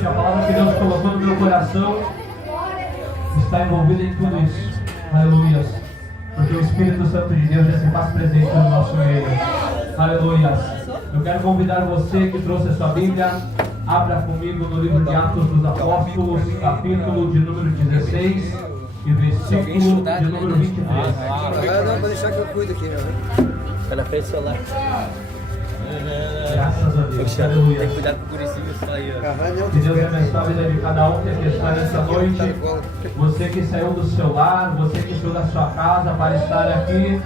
noite, a palavra que Deus colocou no meu coração está envolvida em tudo isso. Aleluia. Porque o Espírito Santo de Deus já se faz presente no nosso meio. Aleluia. Eu quero convidar você que trouxe a sua Bíblia, abra comigo no livro de Atos dos Apóstolos, capítulo de número 16 e versículo de número 23. Vou deixar que eu cuido aqui, meu. Tá na frente do celular. Graças a Deus. Aleluia. Tem que cuidar com o guricinho só aí, ó. Que Deus abençoe a vida de cada um que aqui está nessa noite. Você que saiu do seu lar, você que saiu da sua casa para estar aqui,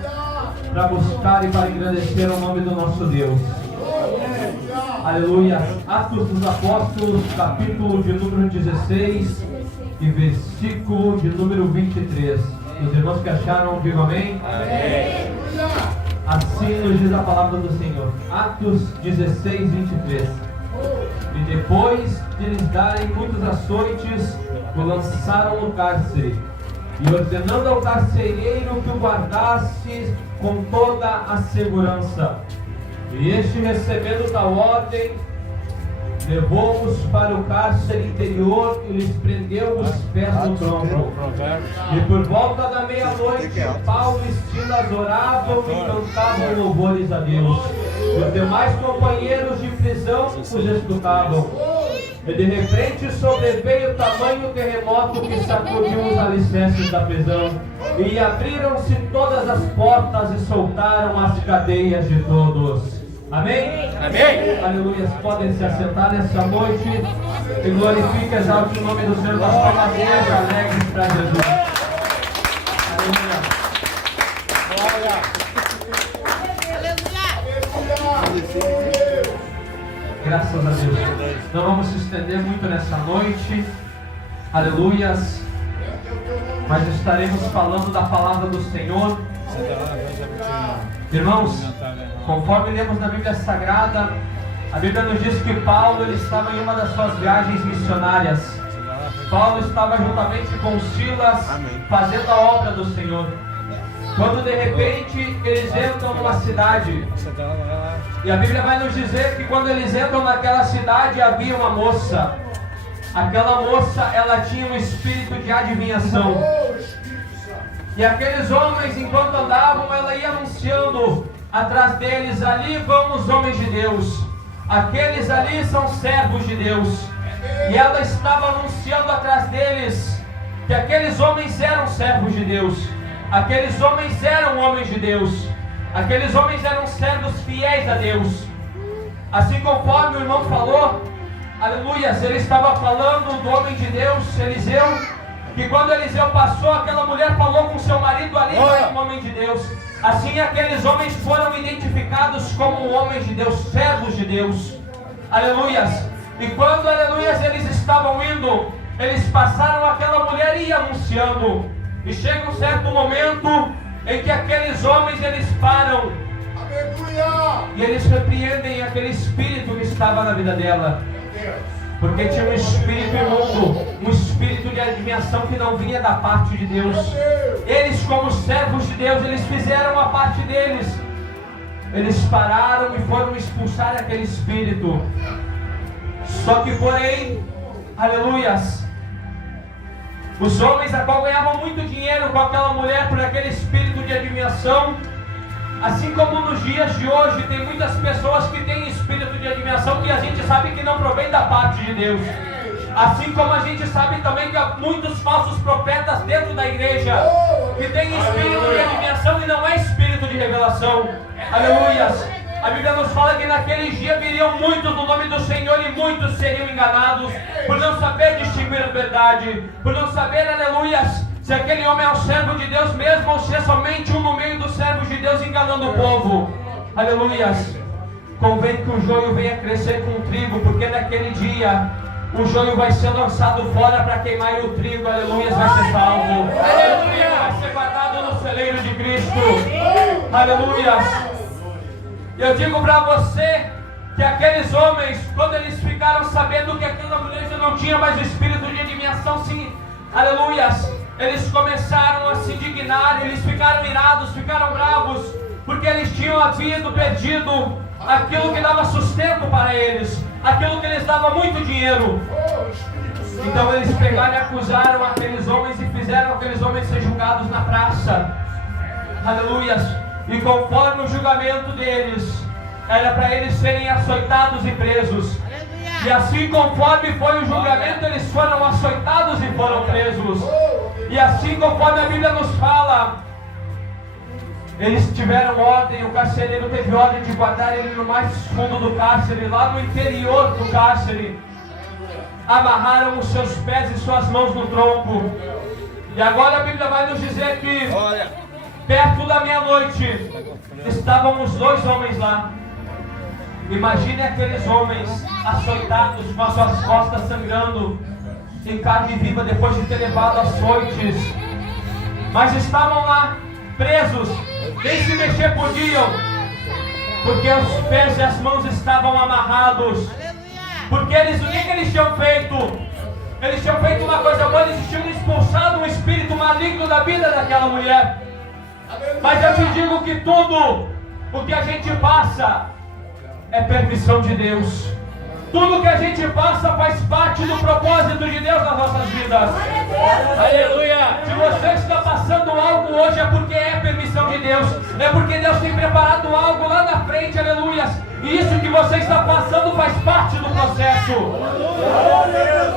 para buscar e para engrandecer o nome do nosso Deus. Aleluia. Atos dos Apóstolos, capítulo de número 16 e versículo de número 23. Os irmãos que acharam, digam amém. Amém. Assim nos diz a palavra do Senhor. Atos 16, 23. E depois de lhes darem muitos açoites, o lançaram no cárcere, e ordenando ao carcereiro que o guardasse com toda a segurança. E este, recebendo tal ordem, levou-os para o cárcere interior e lhes prendeu os pés no tronco. E por volta da meia-noite, Paulo e Silas oravam e cantavam louvores a Deus. E os demais companheiros de prisão os escutavam. E de repente sobreveio tamanho terremoto que sacudiu os alicerces da prisão. E abriram-se todas as portas e soltaram as cadeias de todos. Amém? Amém? Aleluia. Podem se assentar nessa noite e glorifique, exalte o nome do Senhor das palmas alegres para Jesus. Aleluia. Graças a Deus. Não vamos se estender muito nessa noite. Aleluias. Mas estaremos falando da palavra do Senhor. Irmãos, conforme lemos na Bíblia Sagrada, a Bíblia nos diz que Paulo ele estava em uma das suas viagens missionárias. Paulo estava juntamente com Silas fazendo a obra do Senhor. Quando de repente eles entram numa cidade, e a Bíblia vai nos dizer que quando eles entram naquela cidade havia uma moça. Aquela moça, ela tinha um espírito de adivinhação. E aqueles homens, enquanto andavam, ela ia anunciando atrás deles: ali vão os homens de Deus, aqueles ali são servos de Deus. E ela estava anunciando atrás deles que aqueles homens eram servos de Deus, aqueles homens eram homens de Deus, aqueles homens eram servos fiéis a Deus. Assim conforme o irmão falou, aleluia, ele estava falando do homem de Deus, Eliseu, que quando Eliseu passou, aquela mulher falou com seu marido: ali vai um homem de Deus. Assim aqueles homens foram identificados como homens de Deus, servos de Deus. Aleluias. E quando, aleluias, eles estavam indo, eles passaram aquela mulher e ia anunciando. E chega um certo momento em que aqueles homens, eles param. Aleluia. E eles repreendem aquele espírito que estava na vida dela. Porque tinha um espírito imundo, um espírito de adivinhação que não vinha da parte de Deus. Eles, como servos de Deus, eles fizeram a parte deles. Eles pararam e foram expulsar aquele espírito. Só que, porém, aleluias, os homens a qual ganhavam muito dinheiro com aquela mulher por aquele espírito de adivinhação, assim como nos dias de hoje tem muitas pessoas que têm espírito de adivinhação que a gente sabe que não provém da parte de Deus. Assim como a gente sabe também que há muitos falsos profetas dentro da igreja que têm espírito de adivinhação e não é espírito de revelação. Aleluias. A Bíblia nos fala que naquele dia viriam muitos no nome do Senhor e muitos seriam enganados por não saber distinguir a verdade, por não saber, aleluias, se aquele homem é um servo de Deus mesmo ou se é somente um no meio dos servos de Deus enganando o povo. Aleluias. Convém que o joio venha crescer com o trigo, porque naquele dia o joio vai ser lançado fora para queimar e o trigo, aleluias, vai ser salvo. Aleluia. Vai ser guardado no celeiro de Cristo. Aleluias. Eu digo para você que aqueles homens, quando eles ficaram sabendo que aquela mulher já não tinha mais o espírito de adivinhação, sim, aleluias, eles começaram a se indignar, eles ficaram irados, ficaram bravos, porque eles tinham havido perdido aquilo que dava sustento para eles, aquilo que lhes dava muito dinheiro. Então eles pegaram e acusaram aqueles homens e fizeram aqueles homens ser julgados na praça. Aleluias. E conforme o julgamento deles, era para eles serem açoitados e presos. E assim conforme foi o julgamento, eles foram açoitados e foram presos. E assim conforme a Bíblia nos fala, eles tiveram ordem, o carcereiro teve ordem de guardar ele no mais fundo do cárcere, lá no interior do cárcere. Amarraram os seus pés e suas mãos no tronco. E agora a Bíblia vai nos dizer que perto da meia-noite estavam os dois homens lá. Imagine aqueles homens açoitados, com as suas costas sangrando, em carne viva depois de ter levado açoites. Mas estavam lá, presos, nem se mexer podiam, porque os pés e as mãos estavam amarrados. Porque o que eles tinham feito? Eles tinham feito uma coisa boa, eles tinham expulsado um espírito maligno da vida daquela mulher. Mas eu te digo que tudo o que a gente passa é permissão de Deus. Tudo que a gente passa faz parte do propósito de Deus nas nossas vidas. Aleluia! Se você está passando algo hoje é porque é permissão de Deus. É porque Deus tem preparado algo lá na frente, aleluia. E isso que você está passando faz parte do processo.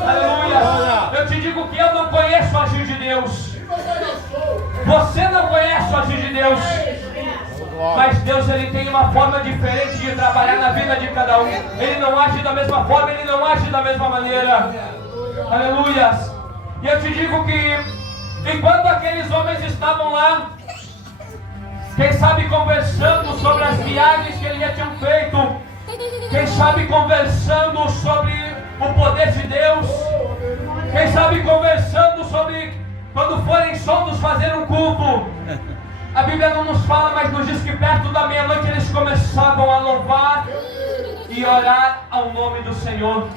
Aleluia! Eu te digo que eu não conheço o agir de Deus. Você não conhece o agir de Deus. Mas Deus, ele tem uma forma diferente de trabalhar na vida de cada um. Ele não age da mesma forma, ele não age da mesma maneira. Aleluias. E eu te digo que enquanto aqueles homens estavam lá, quem sabe conversando sobre as viagens que eles já tinham feito, quem sabe conversando sobre o poder de Deus, quem sabe conversando sobre quando forem soltos fazer um culto. A Bíblia não nos fala, mas nos diz que perto da meia-noite eles começavam a louvar e orar ao nome do Senhor.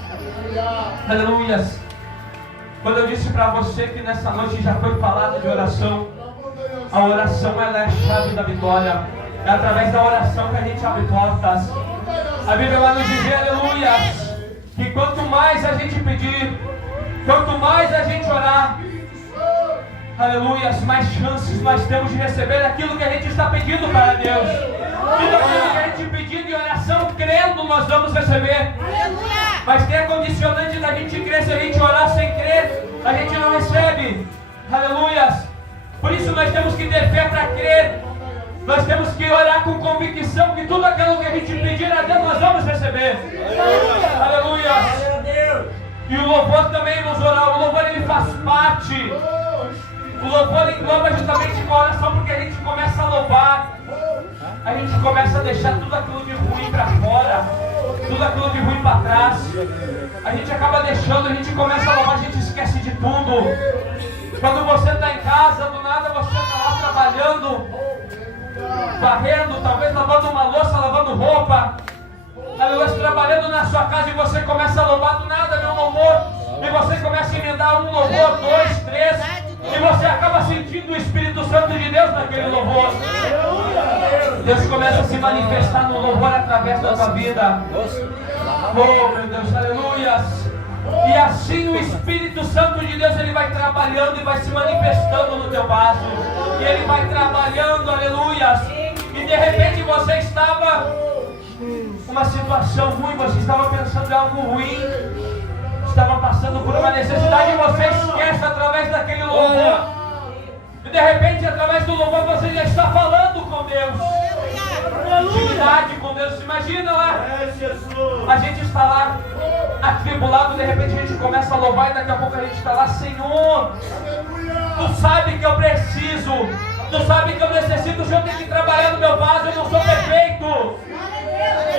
Aleluias. Quando eu disse para você que nessa noite já foi falado de oração, a oração ela é a chave da vitória. É através da oração que a gente abre portas. A Bíblia vai nos dizer, aleluias, que quanto mais a gente pedir, quanto mais a gente orar, aleluia, mais chances nós temos de receber aquilo que a gente está pedindo para Deus. Tudo aquilo que a gente pedindo em oração, crendo, nós vamos receber. Aleluia. Mas tem a condicionante da gente crer. Se a gente orar sem crer, a gente não recebe. Aleluia. Por isso nós temos que ter fé para crer. Nós temos que orar com convicção que tudo aquilo que a gente pedir a Deus, nós vamos receber. Aleluia. Aleluia. E o louvor também, irmãos, orar. O louvor ele faz parte. O louvor engloba justamente com a oração, porque a gente começa a louvar, a gente começa a deixar tudo aquilo de ruim para fora, tudo aquilo de ruim para trás. A gente acaba deixando, a gente começa a louvar, a gente esquece de tudo. Quando você está em casa, do nada você está lá trabalhando, varrendo, talvez lavando uma louça, lavando roupa, aleluia, trabalhando na sua casa e você começa a louvar, do nada vem um louvor, e você começa a emendar um louvor, 2, 3. E você acaba sentindo o Espírito Santo de Deus naquele louvor. Deus começa a se manifestar no louvor através da tua vida. Oh, meu Deus, aleluias. E assim o Espírito Santo de Deus, ele vai trabalhando e vai se manifestando no teu vaso. E ele vai trabalhando, aleluias. E de repente você estava numa situação ruim, você estava pensando em algo ruim, estava passando por uma necessidade e você esquece através daquele louvor. E de repente, através do louvor, você já está falando com Deus. Intimidade com Deus. Imagina lá, a gente está lá atribulado, de repente a gente começa a louvar e daqui a pouco a gente está lá, Senhor, Tu sabe que eu preciso, Tu sabe que eu necessito, o Senhor tem que trabalhar no meu vaso, eu não sou perfeito.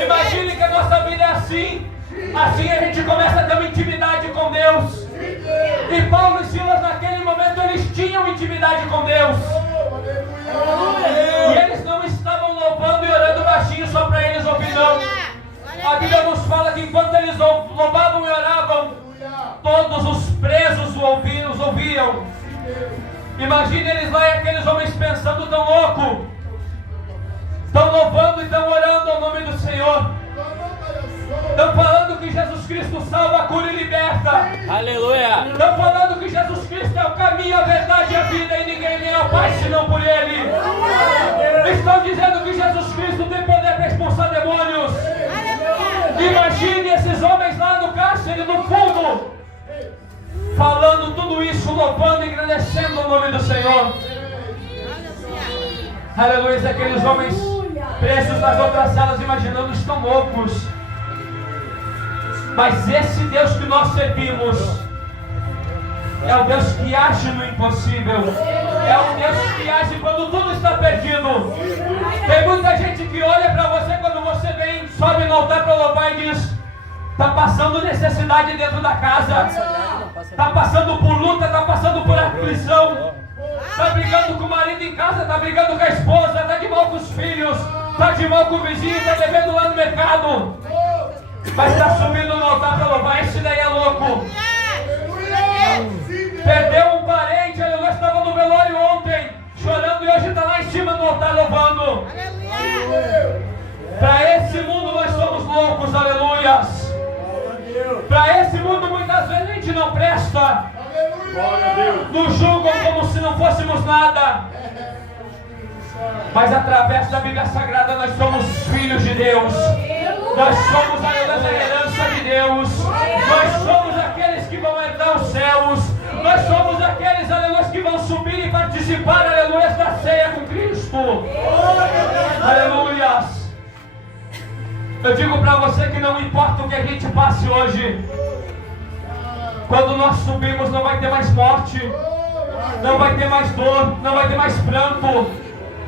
Imagine que a nossa vida é assim. Assim a gente começa a ter uma intimidade com Deus. E Paulo e Silas naquele momento eles tinham intimidade com Deus. E eles não estavam louvando e orando baixinho só para eles ouvir, não. A Bíblia nos fala que enquanto eles louvavam e oravam, todos os presos os ouviam. Imagine eles lá e aqueles homens pensando tão louco. Estão louvando e estão orando ao nome do Senhor. Estão falando que Jesus Cristo salva, cura e liberta. Aleluia. Estão falando que Jesus Cristo é o caminho, a verdade e a vida e ninguém vem ao Pai senão por Ele. Estão dizendo que Jesus Cristo tem poder para expulsar demônios. Imagine esses homens lá no cárcere, no fundo, falando tudo isso, louvando e agradecendo o nome do Senhor. Aleluia. Aqueles homens presos nas outras celas, imaginando, estão loucos. Mas esse Deus que nós servimos é o Deus que age no impossível. É o Deus que age quando tudo está perdido. Tem muita gente que olha para você quando você vem, sobe no altar para louvar e diz: está passando necessidade dentro da casa, está passando por luta, está passando por aflição, está brigando com o marido em casa, está brigando com a esposa, está de mal com os filhos, está de mal com o vizinho, está devendo lá no mercado, mas está subindo no altar para louvar. Esse daí é louco. Perdeu um parente, aleluia, estava no velório ontem, chorando, e hoje está lá em cima no altar louvando. Para esse mundo nós somos loucos, aleluias. Para esse mundo muitas vezes a gente não presta, nos julgam como se não fôssemos nada. Mas através da Bíblia Sagrada nós somos filhos de Deus. Nós somos a herança de Deus. Nós somos aqueles que vão herdar os céus. Nós somos aqueles, aleluia, que vão subir e participar, aleluia, da ceia com Cristo. Aleluia. Eu digo para você que não importa o que a gente passe hoje, quando nós subimos não vai ter mais morte, não vai ter mais dor, não vai ter mais pranto.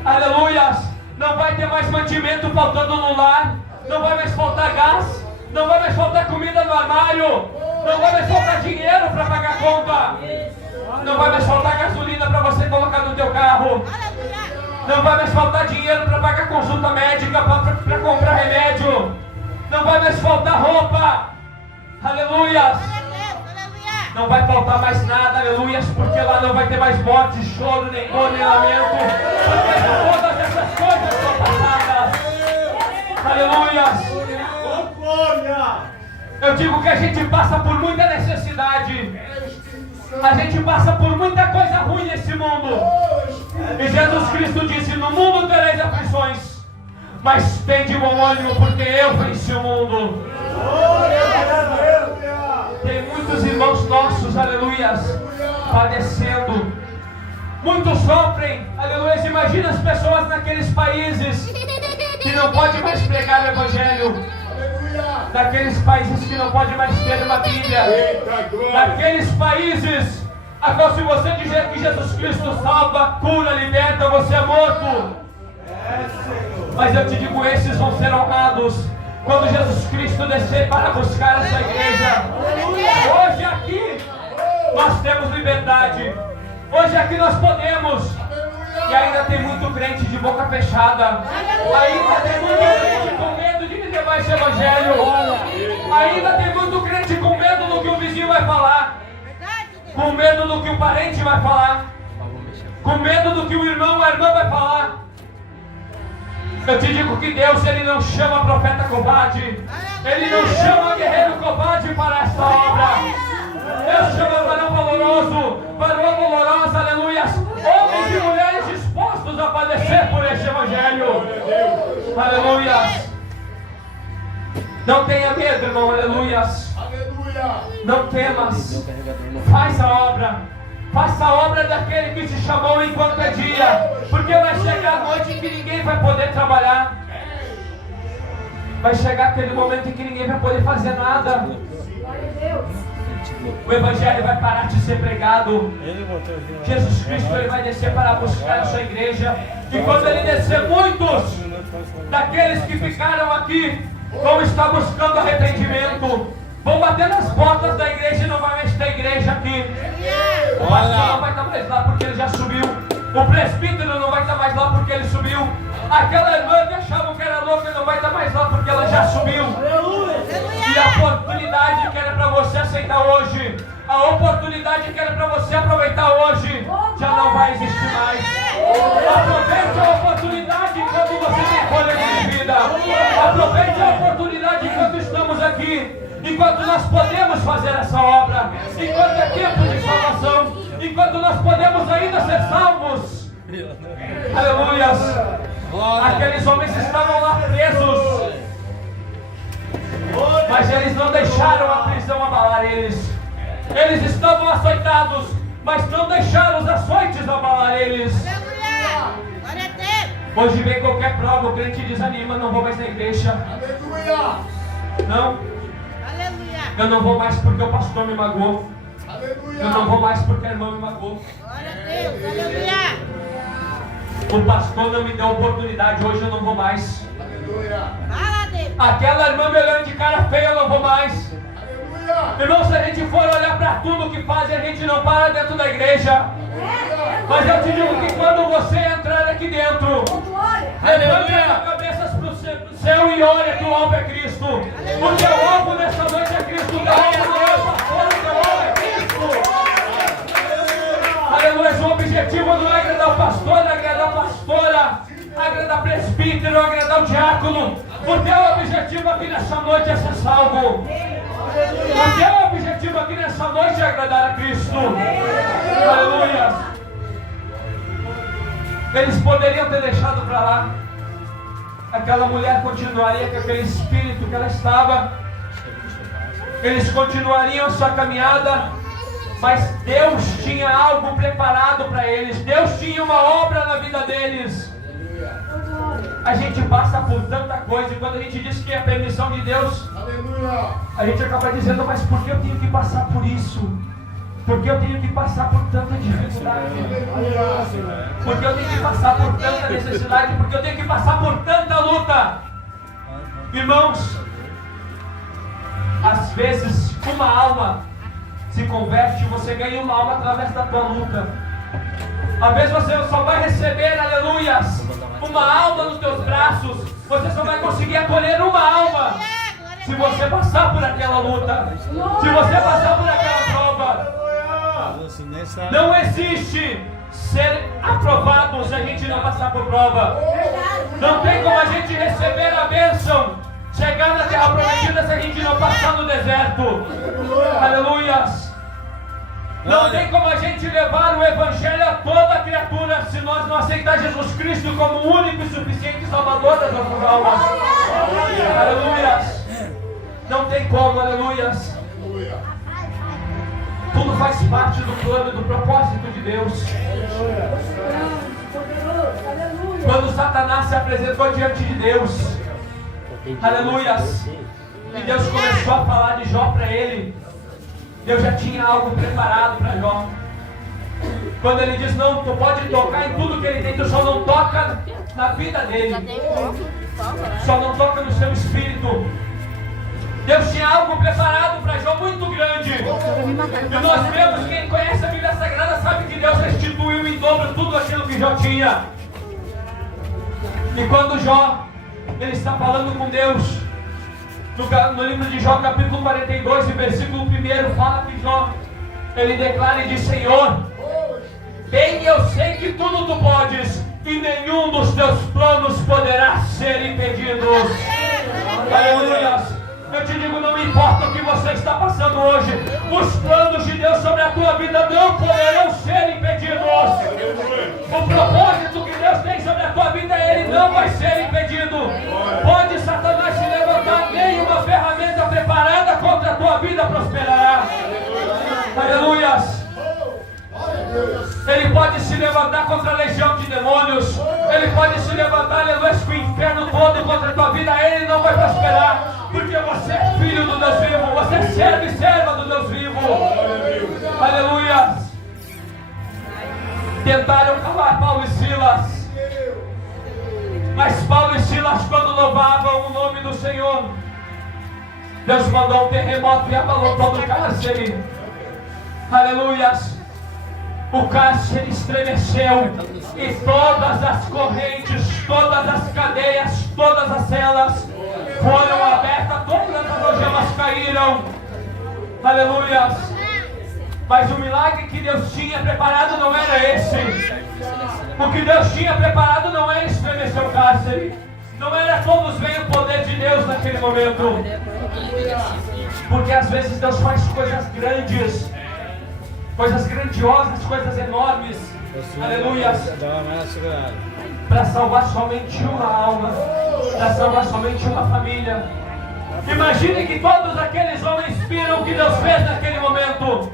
Aleluia. Não vai ter mais mantimento faltando no lar, não vai mais faltar gás, não vai mais faltar comida no armário, não vai mais faltar dinheiro para pagar a conta, não vai mais faltar gasolina para você colocar no teu carro, não vai mais faltar dinheiro para pagar consulta médica, para comprar remédio, não vai mais faltar roupa, aleluia. Não vai faltar mais nada, aleluia, porque lá não vai ter mais morte, choro, nem dor, nem lamento, porque todas essas coisas são passadas. Aleluia. Eu digo que a gente passa por muita necessidade, a gente passa por muita coisa ruim nesse mundo, e Jesus Cristo disse: no mundo tereis aflições, mas tende bom ânimo, porque eu venci o mundo. Tem muitos irmãos nossos, aleluias, padecendo, muitos sofrem, aleluias. Imagina as pessoas naqueles países que não pode mais pregar o Evangelho, naqueles países que não pode mais ter uma Bíblia, naqueles países a qual, se você dizer que Jesus Cristo salva, cura, liberta, você é morto. Mas eu te digo, esses vão ser honrados quando Jesus Cristo descer para buscar essa igreja. Hoje aqui nós temos liberdade, hoje aqui nós podemos. E ainda tem muito crente de boca fechada, ainda tem muito crente com medo de me levar esse evangelho, ainda tem muito crente com medo do que o vizinho vai falar, com medo do que o parente vai falar, com medo do que o irmão, a irmã vai falar. Eu te digo que Deus, Ele não chama profeta covarde, Ele não chama guerreiro covarde para esta obra. Deus chama varão valoroso, varão valorosa, aleluia, homens e mulheres dispostos a padecer por este evangelho. Aleluia. Não tenha medo, irmão, aleluia. Não temas, faz a obra. Faça a obra daquele que te chamou enquanto é dia, porque vai chegar a noite em que ninguém vai poder trabalhar. Vai chegar aquele momento em que ninguém vai poder fazer nada. O Evangelho vai parar de ser pregado. Jesus Cristo, Ele vai descer para buscar a sua igreja. E quando Ele descer, muitos daqueles que ficaram aqui vão estar buscando arrependimento, vão bater nas portas da igreja e não vai mais ter igreja aqui. O pastor não vai estar mais lá porque ele já subiu. O presbítero não vai estar mais lá porque ele subiu. Aquela irmã que achavam que era louca não vai estar mais lá porque ela já subiu. E a oportunidade que era para você aceitar hoje, a oportunidade que era para você aproveitar hoje, já não vai existir mais. Aproveite a oportunidade enquanto você tem fôlego de vida. Aproveite a oportunidade enquanto estamos aqui. enquanto nós podemos fazer essa obra, enquanto é tempo de salvação, enquanto nós podemos ainda ser salvos. Aleluias. Aqueles homens estavam lá presos, mas eles não deixaram a prisão abalar eles. Eles estavam açoitados, mas não deixaram os açoites abalar eles. Hoje vem qualquer prova, o crente desanima, não vou mais na igreja. Não. Eu não vou mais porque o pastor me magoou. Eu não vou mais porque a irmã me magoou. O pastor não me deu oportunidade, hoje eu não vou mais. Aquela irmã me olhando de cara feia, eu não vou mais. Irmão, se a gente for olhar para tudo que faz, a gente não para dentro da igreja. Mas eu te digo que quando você entrar aqui dentro, levante as cabeças para o céu e olha que o alvo é Cristo. Porque o alvo nessa noite é Cristo. O alvo não é o pastor, o alvo é Cristo. Aleluia. O objetivo não é agradar o pastor, é agradar a pastora, agradar o presbítero, agradar o diácono. O teu objetivo aqui nessa noite é ser salvo. O teu objetivo aqui nessa noite é agradar a Cristo. Aleluia. Eles poderiam ter deixado para lá. Aquela mulher continuaria com aquele espírito que ela estava. Eles continuariam sua caminhada. Mas Deus tinha algo preparado para eles. Deus tinha uma obra na vida deles. A gente passa por tanta coisa. E quando a gente diz que é permissão de Deus, a gente acaba dizendo: mas por que eu tenho que passar por isso? Por que eu tenho que passar por tanta dificuldade? Por que eu tenho que passar por tanta necessidade? Por que eu tenho que passar por tanta luta? Irmãos, às vezes uma alma se converte, você ganha uma alma através da tua luta. Às vezes você só vai receber, aleluias, uma alma nos teus braços. Você só vai conseguir acolher uma alma se você passar por aquela luta, se você passar por aquela prova. Não existe ser aprovado se a gente não passar por prova. Não tem como a gente receber a bênção, chegar na terra prometida, se a gente não passar no deserto. Aleluias. Não tem como a gente levar o evangelho a toda criatura se nós não aceitar Jesus Cristo como o único e suficiente salvador das nossas almas. Aleluias. Não tem como, aleluias. Tudo faz parte do plano e do propósito de Deus. Quando Satanás se apresentou diante de Deus, aleluias, e Deus começou a falar de Jó para ele, Deus já tinha algo preparado para Jó. Quando ele diz: não, tu pode tocar em tudo que ele tem, tu só não toca na vida dele, só não toca no seu espírito. Deus tinha algo preparado para Jó muito grande. E nós vemos, quem conhece a Bíblia Sagrada sabe que Deus restituiu em dobro tudo aquilo que Jó tinha. E quando Jó, ele está falando com Deus, no livro de Jó, capítulo 42, versículo 1, fala que Jó, ele declara e diz: Senhor, bem eu sei que tudo tu podes, e nenhum dos teus planos poderá ser impedido. Aleluia. Eu te digo, não importa o que você está passando hoje, os planos de Deus sobre a tua vida não poderão ser impedidos. O propósito que Deus tem sobre a tua vida, ele não vai ser impedido. Pode Satanás se levantar, nenhuma ferramenta preparada contra a tua vida prosperará. Aleluias. Ele pode se levantar contra a legião de demônios. Ele pode se levantar, aleluia, com o inferno todo contra a tua vida. Ele não vai prosperar. Porque você é filho do Deus vivo. Você é servo e serva do Deus vivo. Aleluia. Tentaram calar Paulo e Silas. Mas Paulo e Silas, quando louvavam o nome do Senhor, Deus mandou um terremoto e abalou todo o cárcere. Aleluias. O cárcere estremeceu e todas as correntes, todas as cadeias, todas as celas foram abertas, todas as algemas caíram. Aleluia. Mas o milagre que Deus tinha preparado não era esse. O que Deus tinha preparado não era estremecer o cárcere. Não era todos veem o poder de Deus naquele momento. Porque às vezes Deus faz coisas grandes, coisas grandiosas, coisas enormes, aleluia, para salvar somente uma alma, para salvar somente uma família. Imagine que todos aqueles homens viram o que Deus fez naquele momento.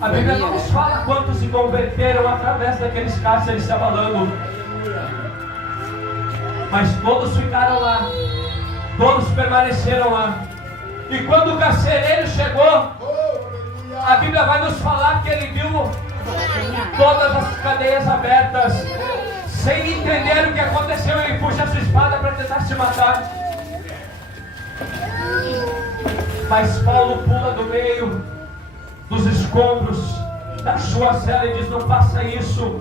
A Bíblia não nos fala quantos se converteram através daqueles cárceres se abalando, mas todos ficaram lá, todos permaneceram lá. E quando o carcereiro chegou, a Bíblia vai nos falar que ele viu todas as cadeias abertas, sem entender o que aconteceu. Ele puxa a sua espada para tentar se matar, mas Paulo pula do meio dos escombros da sua cela e diz: não faça isso,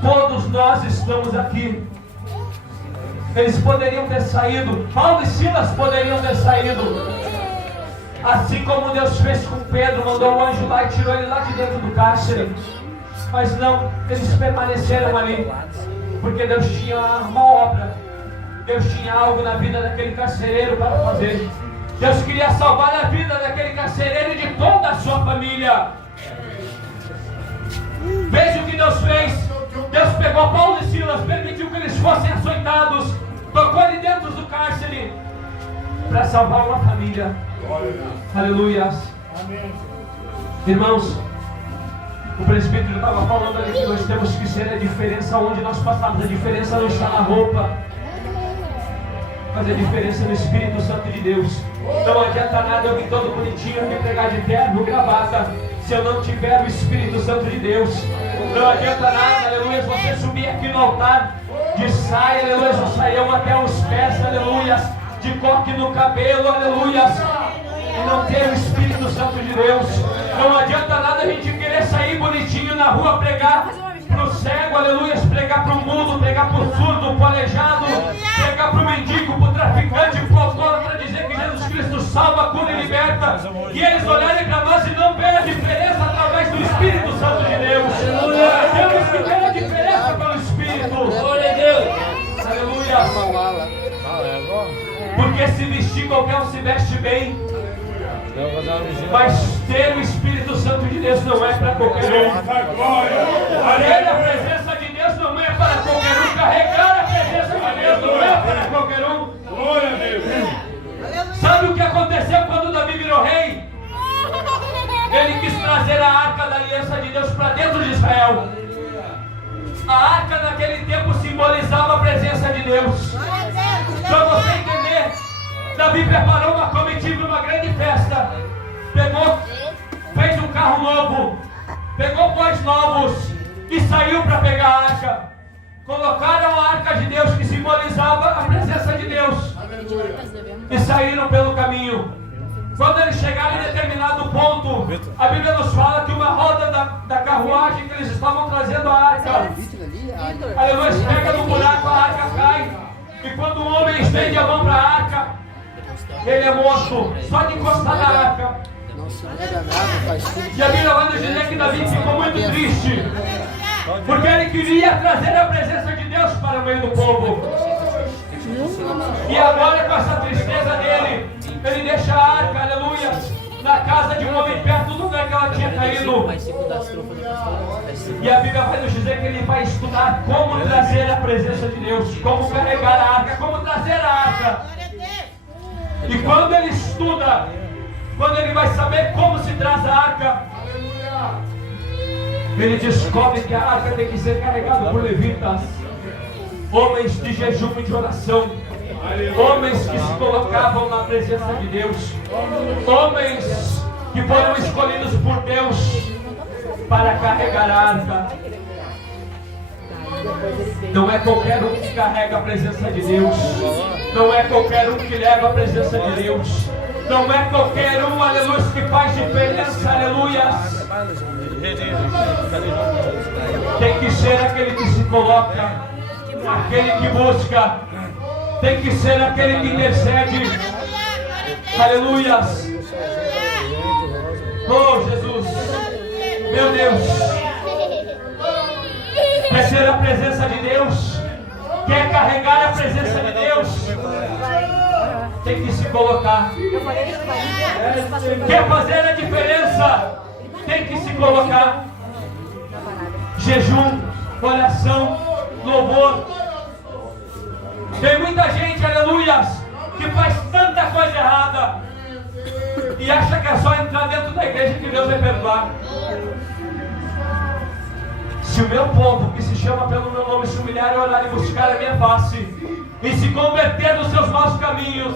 todos nós estamos aqui. Eles poderiam ter saído, Paulo e Silas poderiam ter saído, assim como Deus fez com Pedro, mandou um anjo lá e tirou ele lá de dentro do cárcere. Mas não, eles permaneceram ali, porque Deus tinha uma obra, Deus tinha algo na vida daquele carcereiro para fazer. Deus queria salvar a vida daquele carcereiro e de toda a sua família. Veja o que Deus fez. Deus pegou Paulo e Silas, permitiu que eles fossem açoitados, tocou ele dentro do cárcere para salvar uma família. Aleluia. Irmãos, o presbítero estava falando ali que nós temos que ser a diferença onde nós passamos. A diferença não está na roupa, mas a diferença no Espírito Santo de Deus. Não adianta nada eu vir todo bonitinho aqui pregar de terno, gravata, se eu não tiver o Espírito Santo de Deus. Não adianta nada, aleluia, você subir aqui no altar de saia, aleluia, do saião até os pés, aleluia, de coque no cabelo, aleluia, e não ter o Espírito Santo de Deus. Não adianta nada a gente querer sair bonitinho na rua, pregar pro cego, aleluia, pregar pro mudo, pregar pro surdo, pro aleijado, pregar pro mendigo, pro traficante, pro alcoólatra, dizer que Jesus Cristo salva, cura e liberta, e eles olharem para nós e não verem a diferença através do Espírito Santo de Deus. Temos que ter a diferença pelo Espírito. Glória a Deus. Aleluia. Porque se vestir qualquer um se veste bem, mas ter o Espírito Santo de Deus não é para qualquer um. Ter a presença de Deus não é para qualquer um. Carregar a presença de Deus não é para qualquer um. Glória a Deus. Sabe o que aconteceu quando Davi virou rei? Ele quis trazer a arca da aliança de Deus para dentro de Israel. A arca naquele tempo simbolizava a presença de Deus. Para você entender, Davi preparou uma comitiva, uma grande festa. Pegou, fez um carro novo, pegou bois novos e saiu para pegar a arca. Colocaram a arca de Deus, que simbolizava a presença de Deus, e saíram pelo caminho. Quando eles chegaram em determinado ponto, a Bíblia nos fala que uma roda da carruagem que eles estavam trazendo a arca, aleluia, pega no buraco, a arca cai. E quando o homem estende a mão para a arca, ele é morto, só de encostar na arca. E a Bíblia vai nos dizer que Davi ficou muito triste, porque ele queria trazer a presença de Deus para o meio do povo. E agora, com essa tristeza dele, ele deixa a arca, aleluia, na casa de um homem perto do lugar que ela tinha caído. E a Bíblia vai nos dizer que ele vai estudar como trazer a presença de Deus, como carregar a arca, como trazer a arca. E quando ele estuda, quando ele vai saber como se traz a arca, ele descobre que a arca tem que ser carregada por levitas, homens de jejum e de oração, homens que se colocavam na presença de Deus, homens que foram escolhidos por Deus para carregar a arca. Não é qualquer um que carrega a presença de Deus, não é qualquer um que leva a presença de Deus, não é qualquer um, aleluia, que faz diferença, aleluia. Tem que ser aquele que se coloca, aquele que busca, tem que ser aquele que intercede, aleluia. Oh Jesus, meu Deus, quer ser a presença de Deus, quer carregar a presença de Deus, tem que se colocar. Quer fazer a diferença? Tem que se colocar. Jejum, oração, louvor. Tem muita gente, aleluias, que faz tanta coisa errada e acha que é só entrar dentro da igreja que Deus vai perdoar. Se o meu povo, que se chama pelo meu nome, se humilhar e orar e buscar a minha face e se converter dos seus maus caminhos,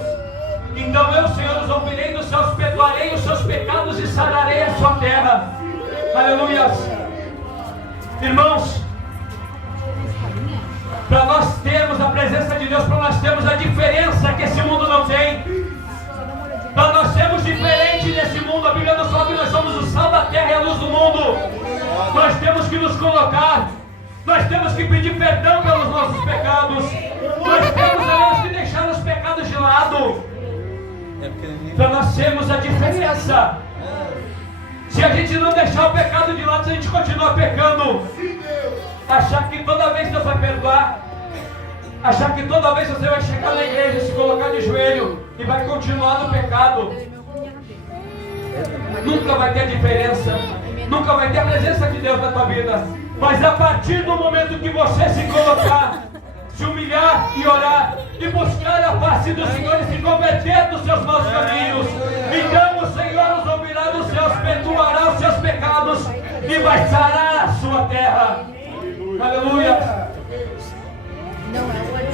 então eu, Senhor, os ouvirei dos céus, perdoarei os seus pecados e sararei a sua terra. Aleluias. Irmãos, para nós termos a presença de Deus, para nós termos a diferença que esse mundo não tem, para nós sermos diferentes desse mundo, a Bíblia nos fala que nós somos o sal da terra e a luz do mundo. Nós temos que nos colocar, nós temos que pedir perdão pelos nossos pecados, nós temos que deixar os pecados de lado, para nós termos a diferença. Se a gente não deixar o pecado de lado, se a gente continuar pecando, achar que toda vez Deus vai perdoar, achar que toda vez você vai chegar na igreja e se colocar de joelho e vai continuar no pecado, nunca vai ter diferença, nunca vai ter a presença de Deus na tua vida. Mas a partir do momento que você se colocar, se humilhar e orar e buscar a face do Senhor e se converter dos seus maus caminhos, então o Senhor os ouvirá dos céus, perdoará os seus pecados e vai sarar a sua terra. Aleluia.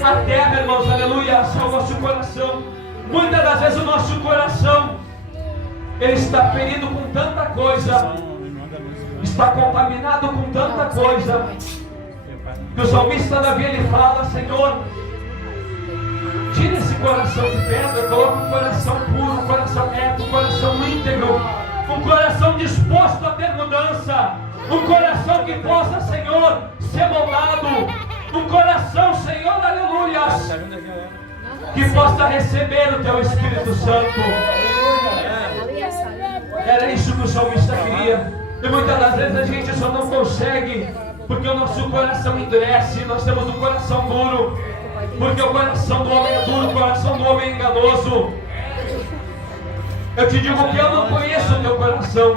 A terra, irmãos, aleluia, é o nosso coração. Muitas das vezes o nosso coração, ele está ferido com tanta coisa, está contaminado com tanta coisa, que o salmista Davi, ele fala: Senhor, tira esse coração de pedra, coloca um coração puro, um coração reto, um coração íntegro, um coração disposto a ter mudança, um coração que possa, Senhor, ser moldado, um coração, Senhor, aleluia, que possa receber o Teu Espírito Santo. Era isso que o salmista queria. E muitas das vezes a gente só não consegue porque o nosso coração endurece, nós temos um coração duro, porque o coração do homem é duro, o coração do homem é enganoso. Eu te digo que eu não conheço o teu coração,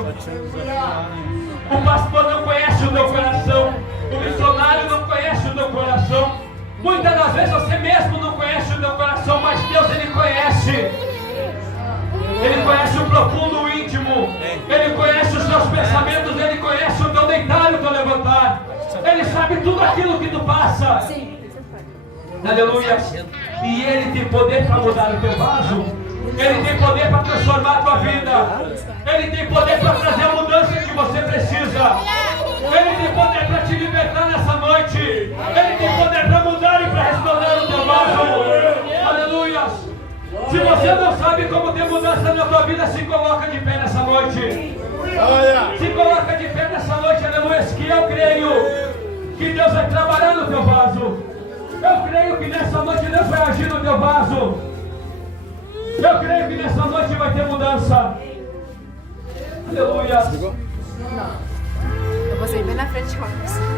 o pastor não conhece o teu coração, o missionário não conhece o teu coração, muitas das vezes você mesmo não conhece o teu coração, mas Deus, Ele conhece. Ele conhece o profundo, o íntimo, Ele conhece os teus pensamentos, Ele conhece o teu deitar e o teu levantar, Ele sabe tudo aquilo que tu passa. Aleluia. E Ele tem poder para mudar o teu vaso, Ele tem poder para transformar a tua vida, Ele tem poder para trazer a mudança que você precisa, Ele tem poder para te libertar nessa noite, Ele tem poder para mudar e para restaurar o teu vaso. Aleluia. Se você não sabe como ter mudança na tua vida, se coloca de pé nessa noite. Se coloca de pé nessa noite, aleluia, que eu creio que Deus vai trabalhar no teu vaso. Eu creio que nessa noite Deus vai agir no teu vaso. Eu creio que nessa noite vai ter mudança. Aleluia. Eu vou sair bem na frente, Marcos.